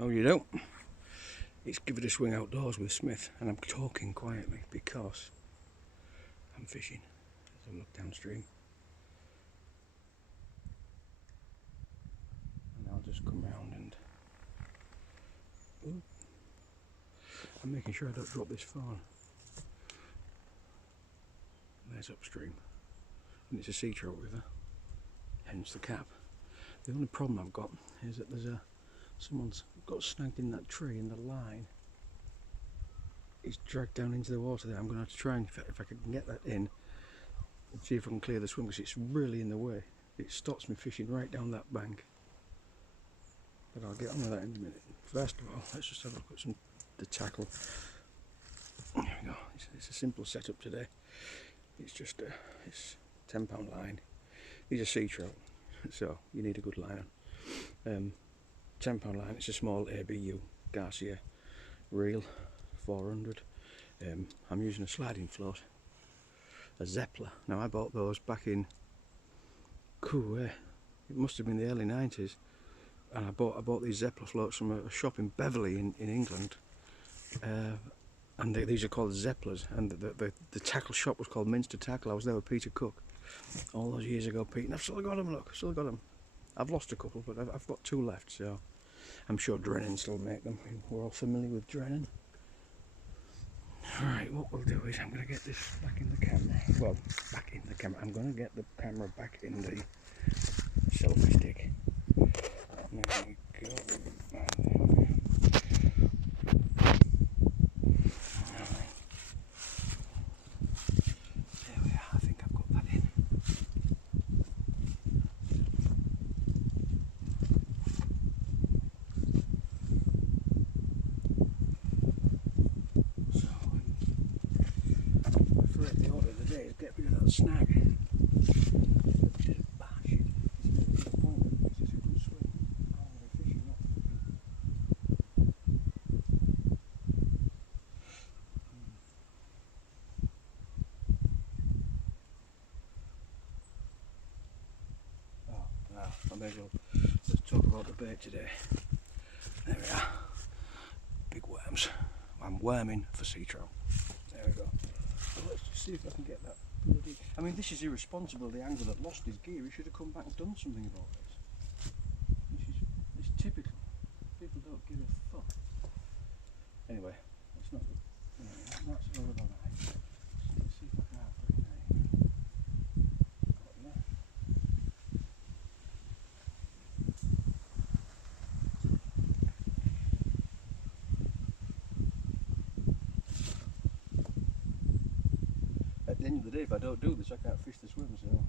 Oh, you don't? It's Give It a Swing Outdoors with Smith, and I'm talking quietly because I'm fishing. As I look downstream, and I'll just come round and ooh, I'm making sure I don't drop this fawn. There's upstream, and it's a Sea Trout river, hence the cap. The only problem I've got is that there's someone's got snagged in that tree, and the line is dragged down into the water there. I'm going to have to try and, if I can get that in, and see if I can clear the swim, because it's really in the way. It stops me fishing right down that bank. But I'll get on with that in a minute. First of all, let's just have a look at the tackle. There we go. It's a simple setup today. It's just it's £10 line. These are Sea Trout, so you need a good line on. £10 line. It's a small ABU Garcia reel, 400. I'm using a sliding float, a Zeppler. Now I bought those back in it must have been the early 90s, and I bought these Zeppler floats from a shop in Beverley in England, and these are called Zepplers, and the tackle shop was called Minster Tackle. I was there with Peter Cook all those years ago, Pete, and I've still got them. Look, I've still got them. I've lost a couple, but I've got 2 left, so I'm sure Drennan still make them. We're all familiar with Drennan. Alright, what we'll do is I'm going to get this back in the camera. Well, back in the camera. I'm going to get the camera back in the selfie stick. There we go. There we are. I think I've got that in. So, I feel like the order of the day is get rid of that snag. I may as well let's talk about the bait today. There we are. Big worms. I'm worming for Sea Trout. There we go. So let's just see if I can get that bloody... I mean, this is irresponsible, the angler that lost his gear. He should have come back and done something about this. It's typical. People don't give a fuck. Anyway, that's not good. That's over the line. Let's see if I can bring that in. At the end of the day, if I don't do this, I can't fish the swim, so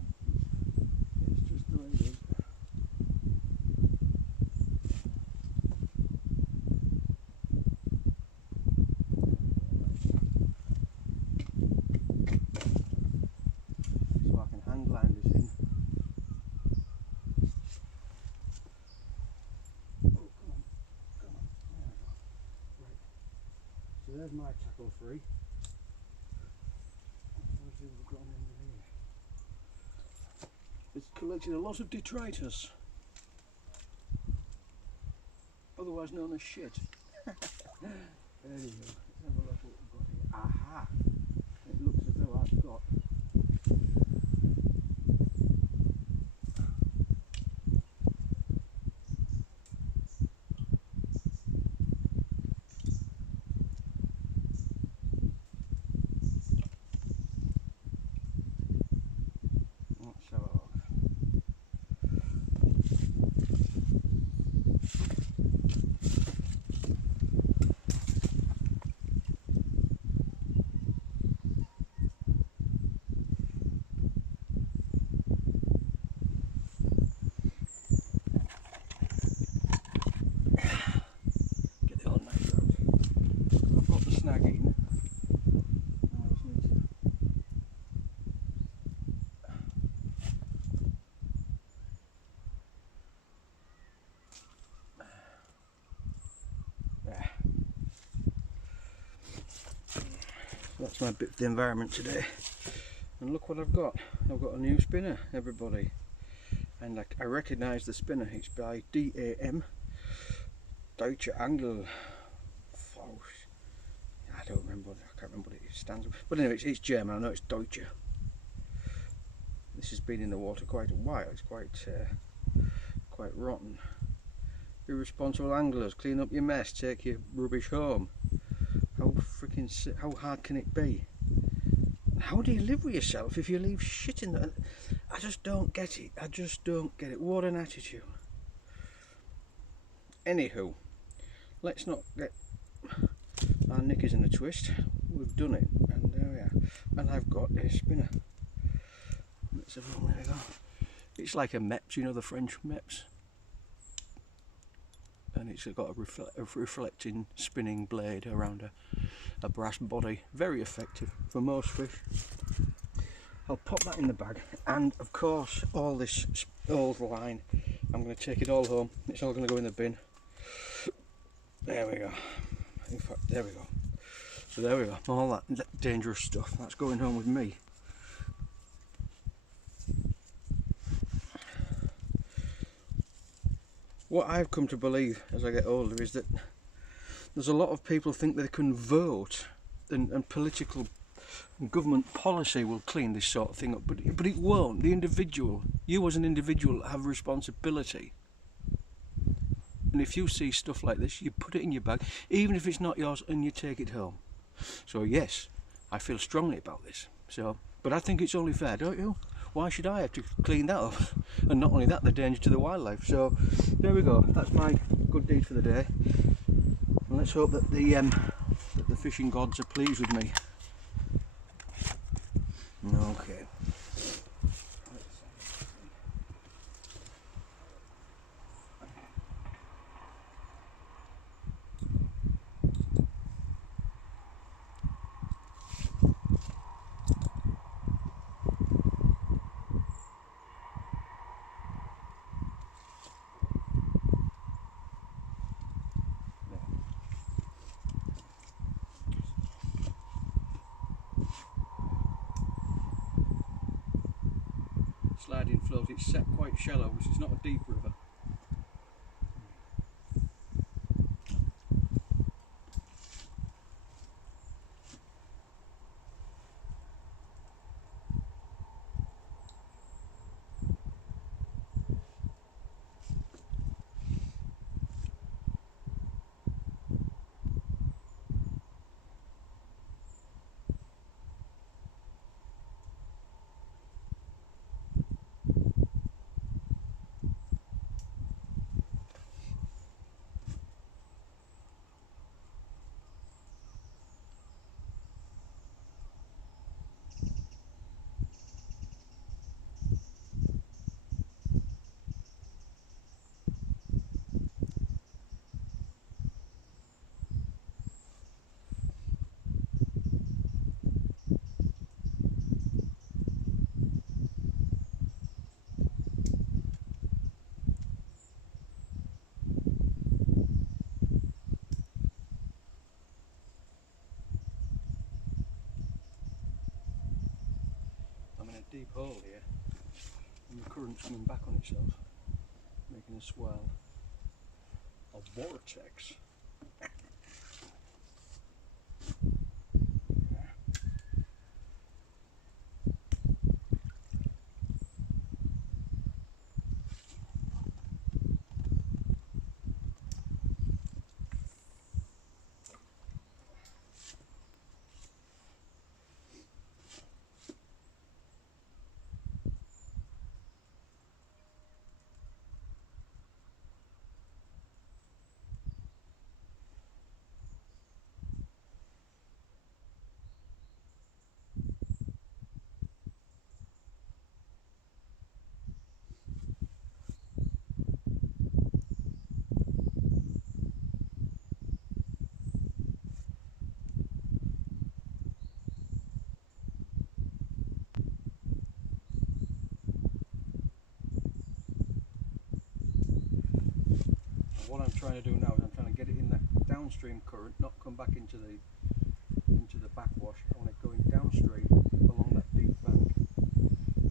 it's just the way it is. So I can hand line this in. Oh, come on. There we go. Right. So there's my tackle free. It's collected a lot of detritus, otherwise known as shit. There you go. Let's have a look what we've got here. Aha! It looks as though I've got that's my bit of the environment today. And look what I've got. I've got a new spinner, everybody. And I recognise the spinner. It's by DAM. Deutsche Angel. I don't remember. I can't remember what it stands for. But anyway, it's German. I know it's Deutsche. This has been in the water quite a while. It's quite rotten. Irresponsible anglers, clean up your mess. Take your rubbish home. How hard can it be? And how do you live with yourself if you leave shit in there? I just don't get it. I just don't get it. What an attitude. Anywho, let's not get our knickers in a twist. We've done it, and there we are. And I've got a spinner. Let's have a look. There we go. It's like a Meps, you know, the French Meps. And it's got a reflecting spinning blade around a brass body. Very effective for most fish. I'll pop that in the bag, and of course all this old line, I'm going to take it all home. It's all going to go in the bin. There we go. In fact, there we go. So there we go. All that dangerous stuff, that's going home with me. What I've come to believe as I get older is that there's a lot of people think they can vote and political and government policy will clean this sort of thing up, but it won't. The individual, you as an individual, have responsibility. And if you see stuff like this, you put it in your bag, even if it's not yours, and you take it home. So yes, I feel strongly about this. But I think it's only fair, don't you? Why should I have to clean that up? And not only that, the danger to the wildlife. So there we go. That's my good deed for the day. And let's hope that the fishing gods are pleased with me. Okay. Sliding float, it's set quite shallow, which is not a deep river. Deep hole here, and the current's coming back on itself, making a swell, a vortex. What I'm trying to do now is I'm trying to get it in that downstream current, not come back into the backwash. I want it going downstream along that deep bank,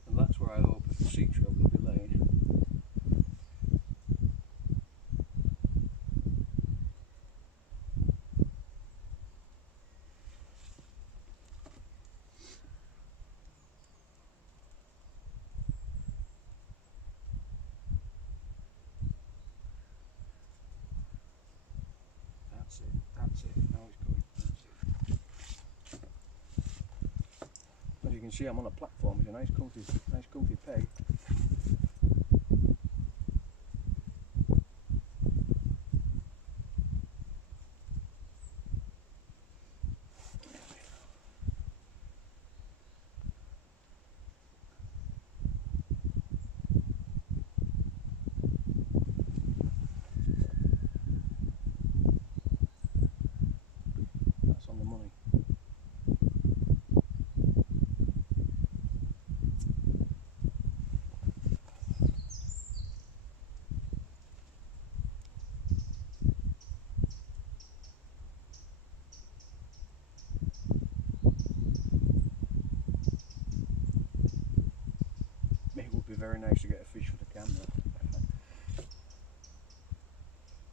and that's where I hope the sea trout will be laying. That's it, that's it, now it's going, that's it. As you can see, I'm on a platform, it's a nice comfy peg. That's on the money. It would be very nice to get a fish with a camera.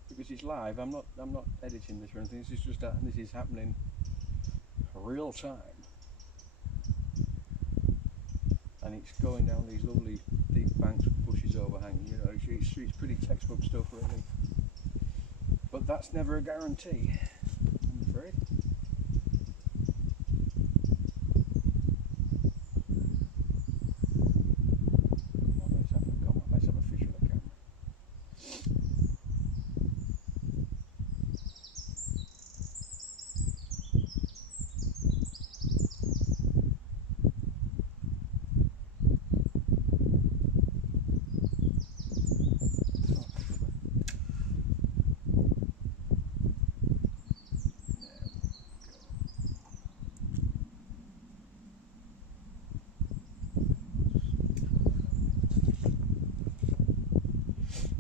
Because it's live, I'm not editing this or anything, this is just that this is happening real time. And it's going down these lovely deep banks with bushes overhanging, you know, it's pretty textbook stuff really. But that's never a guarantee, I'm afraid. Let's have a fish with a camera.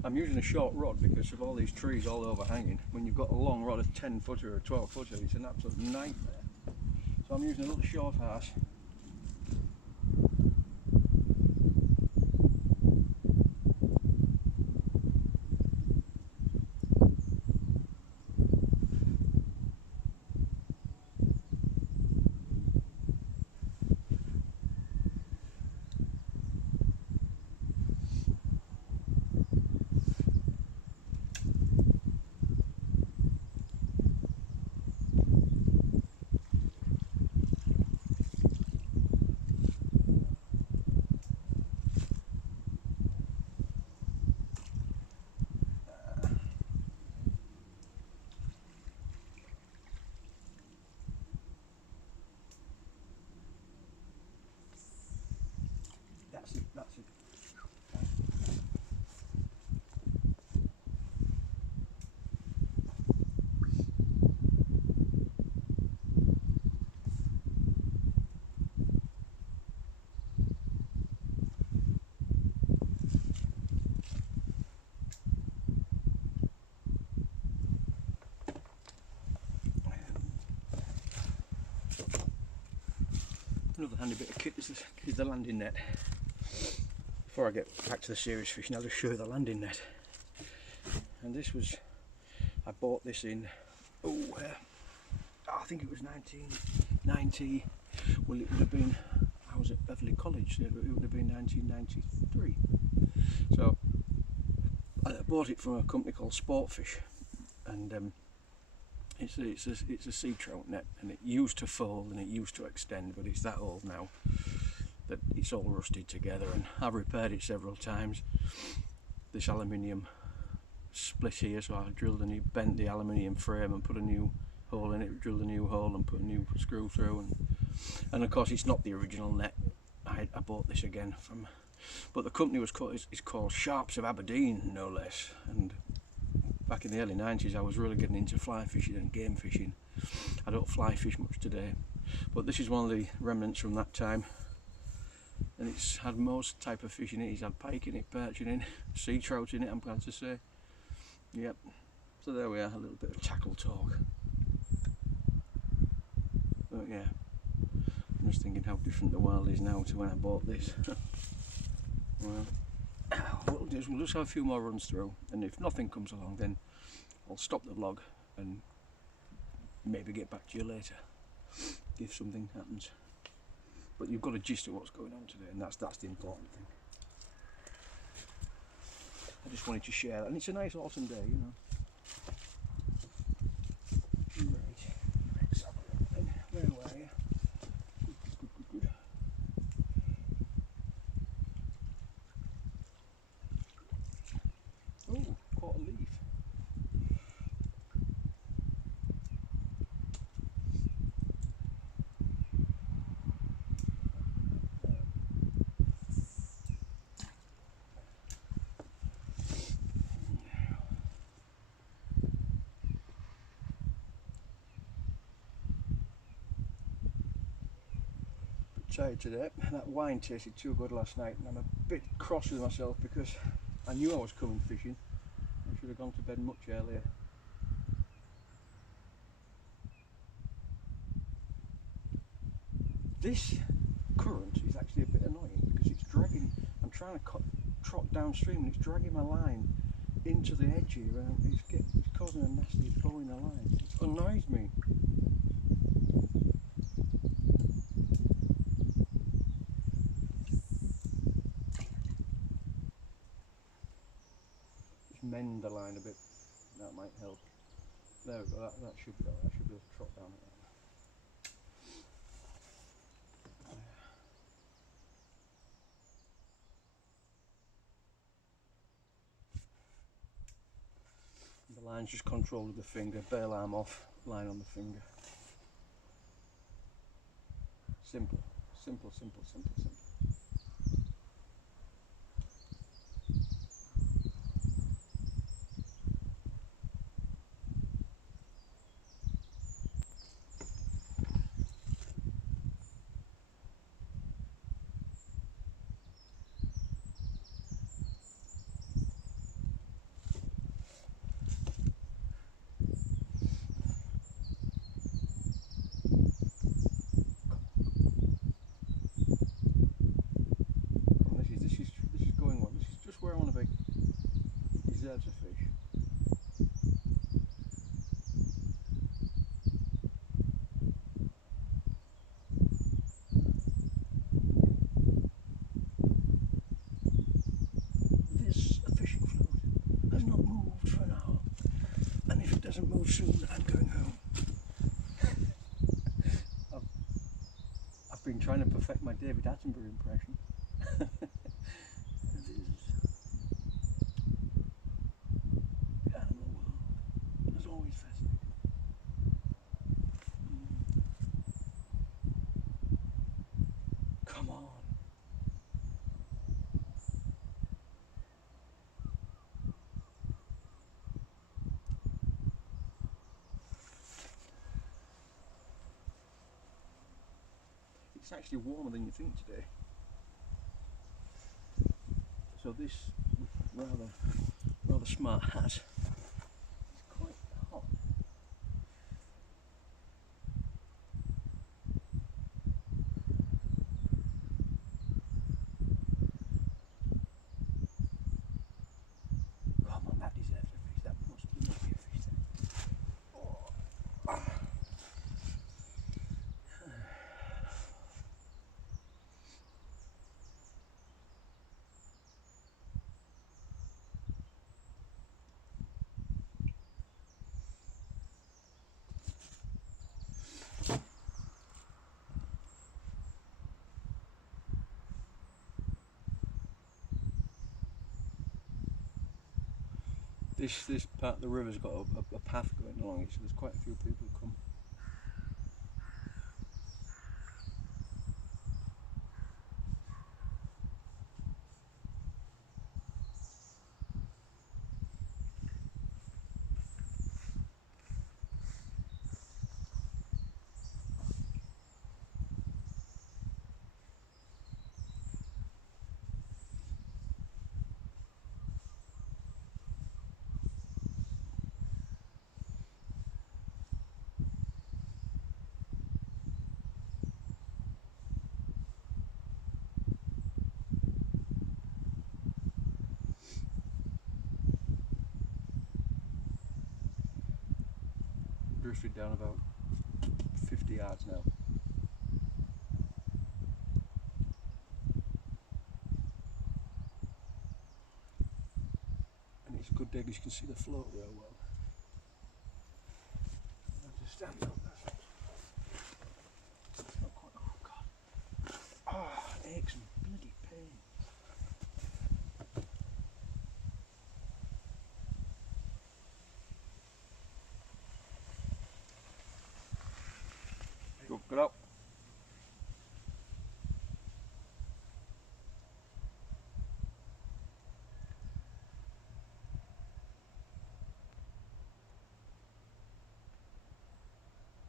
I'm using a short rod because of all these trees all overhanging. When you've got a long rod, a 10 footer or a 12 footer, it's an absolute nightmare. So I'm using a little short ass. That's it, that's it. Another handy bit of kit is the landing net. Before I get back to the serious fishing, I'll just show you the landing net. And this was, I bought this in, I think it was 1990, well it would have been, I was at Beverley College, it would have been 1993. So I bought it from a company called Sportfish, and it's a sea trout net, and it used to fold and it used to extend, but it's that old now that it's all rusted together, and I've repaired it several times. This aluminium split here, so I bent the aluminium frame and put a new hole in it, drilled a new hole and put a new screw through, and of course it's not the original net. I bought this again from, but the company was called Sharps of Aberdeen, no less. And back in the early 90s I was really getting into fly fishing and game fishing. I don't fly fish much today, but this is one of the remnants from that time, and it's had most type of fish in it. It's had pike in it, perch in it, sea trout in it, I'm glad to say. Yep, so there we are, a little bit of tackle talk. But yeah, I'm just thinking how different the world is now to when I bought this. Well, what we'll do is we'll just have a few more runs through, and if nothing comes along then I'll stop the vlog and maybe get back to you later if something happens. But you've got a gist of what's going on today, and that's the important thing. I just wanted to share that, and it's a nice autumn day, you know. tired today. That wine tasted too good last night, and I'm a bit cross with myself because I knew I was coming fishing. I should have gone to bed much earlier. This current is actually a bit annoying because it's dragging. I'm trying to trot downstream and it's dragging my line into the edge here, and it's causing a nasty flow in the line. It annoys me. Just mend the line a bit. That might help. There we go. That should be. I should be able to trot down it. The line's just controlled with the finger, bail arm off, line on the finger. Simple, simple, simple, simple, simple. This is going well. This is just where I want to be. It deserves a fish. This fishing float has not moved for an hour, and if it doesn't move soon, I'm going home. I've been trying to perfect my David Attenborough impression. The animal world has always fascinated me. Come on. It's actually warmer than you think today. So this rather smart hat is quite hot. Come on, that deserves a fish. That must be a fish there. Oh. This part of the river's got a path going along it, so there's quite a few people who come. Drifted down about 50 yards now. And it's a good day because you can see the float real well. I have to stand up. That's not quite. Oh God! Ah, aches and bloody pain. Go, get up.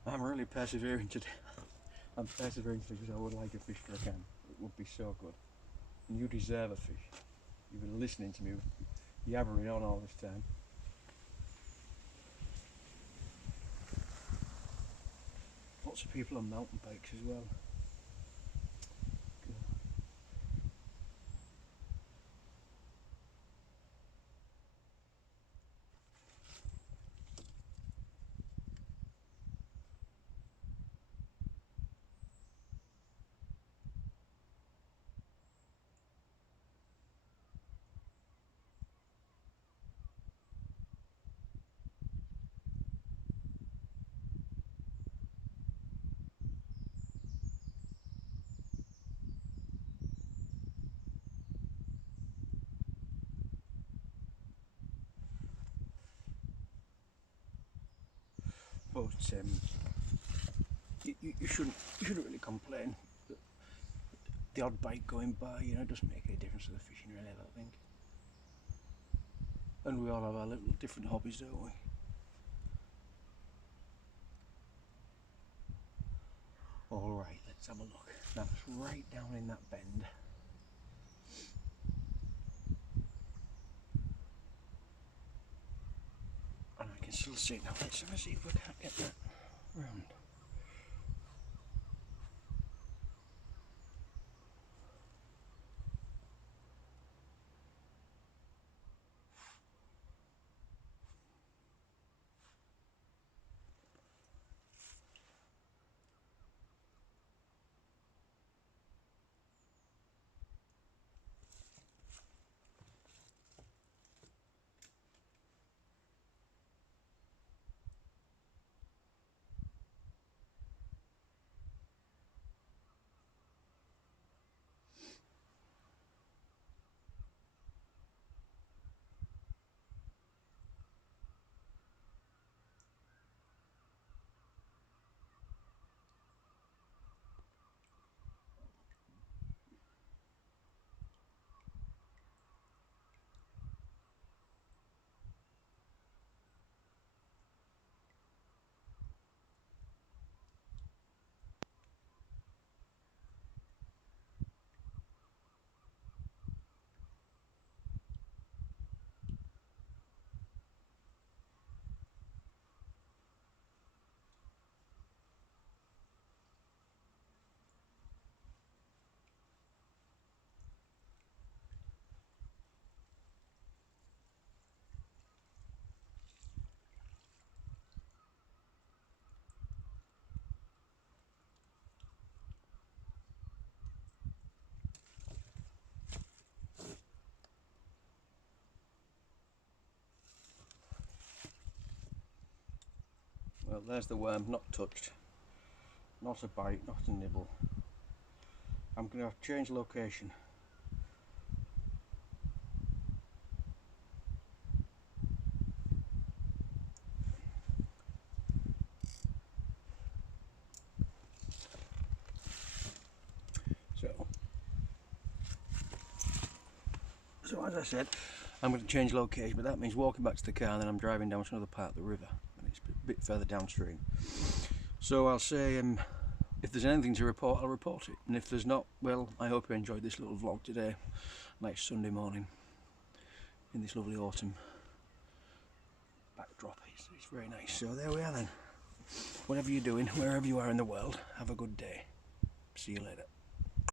I'm really persevering today. I'm persevering because I would like a fish if I can. It would be so good. And you deserve a fish. You've been listening to me yabbering on all this time. Lots of people on mountain bikes as well. But you shouldn't really complain. The odd bike going by, you know, it doesn't make any difference to the fishing really, I don't think. And we all have our little different hobbies, don't we? Alright, let's have a look. That's right down in that bend. And I can still see it now. Let's have a see if we can't get that round. Well, there's the worm, not touched. Not a bite, not a nibble. I'm going to have to change location. So as I said, I'm going to change location, but that means walking back to the car and then I'm driving down to another part of the river. And it's a bit further downstream. So I'll say, if there's anything to report, I'll report it. And if there's not, well, I hope you enjoyed this little vlog today. Nice Sunday morning in this lovely autumn backdrop. It's very nice. So there we are then. Whatever you're doing, wherever you are in the world, have a good day. See you later.